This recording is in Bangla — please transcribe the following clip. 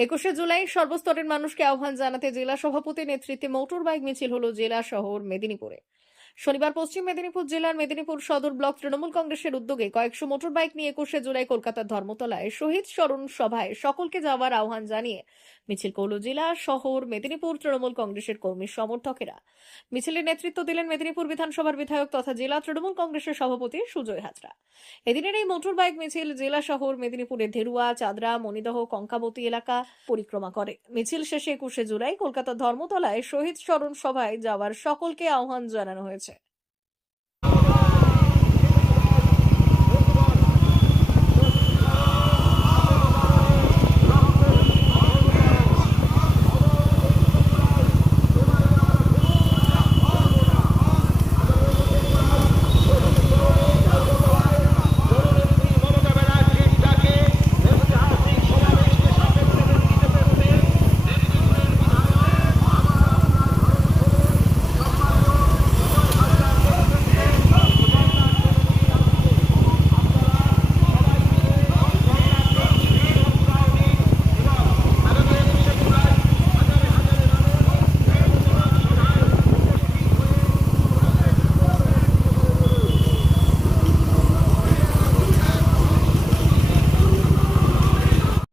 একুশে জুলাই সর্বস্তরের মানুষকে আহ্বান জানাতে জেলা সভাপতি নেতৃত্বে মোটর বাইক মিছিল হল জেলা শহর মেদিনীপুরে। শনিবার পশ্চিম মেদিনীপুর জেলার মেদিনীপুর সদর ব্লক তৃণমূল কংগ্রেসের উদ্যোগে কয়েকশো মোটর বাইক নিয়ে একুশে জুলাই কলকাতার ধর্মতলায় শহীদ স্মরণ সভায় সকলকে যাওয়ার আহ্বান জানিয়ে মিছিল করল জেলা, শহর, মেদিনীপুর তৃণমূল কংগ্রেসের কর্মী সমর্থকেরা। মিছিলের নেতৃত্ব দিলেন মেদিনীপুর বিধানসভার বিধায়ক তথা জেলা তৃণমূল কংগ্রেসের সভাপতি সুজয় হাজরা। এদিনের এই মোটর বাইক মিছিল জেলা, শহর, মেদিনীপুরের ধেরুয়া, চাদরা, মণিদহ, কঙ্কাবতী এলাকা পরিক্রমা করে। মিছিল শেষে একুশে জুলাই কলকাতার ধর্মতলায় শহীদ স্মরণ সভায় যাওয়ার সকলকে আহ্বান জানানো হয়েছে।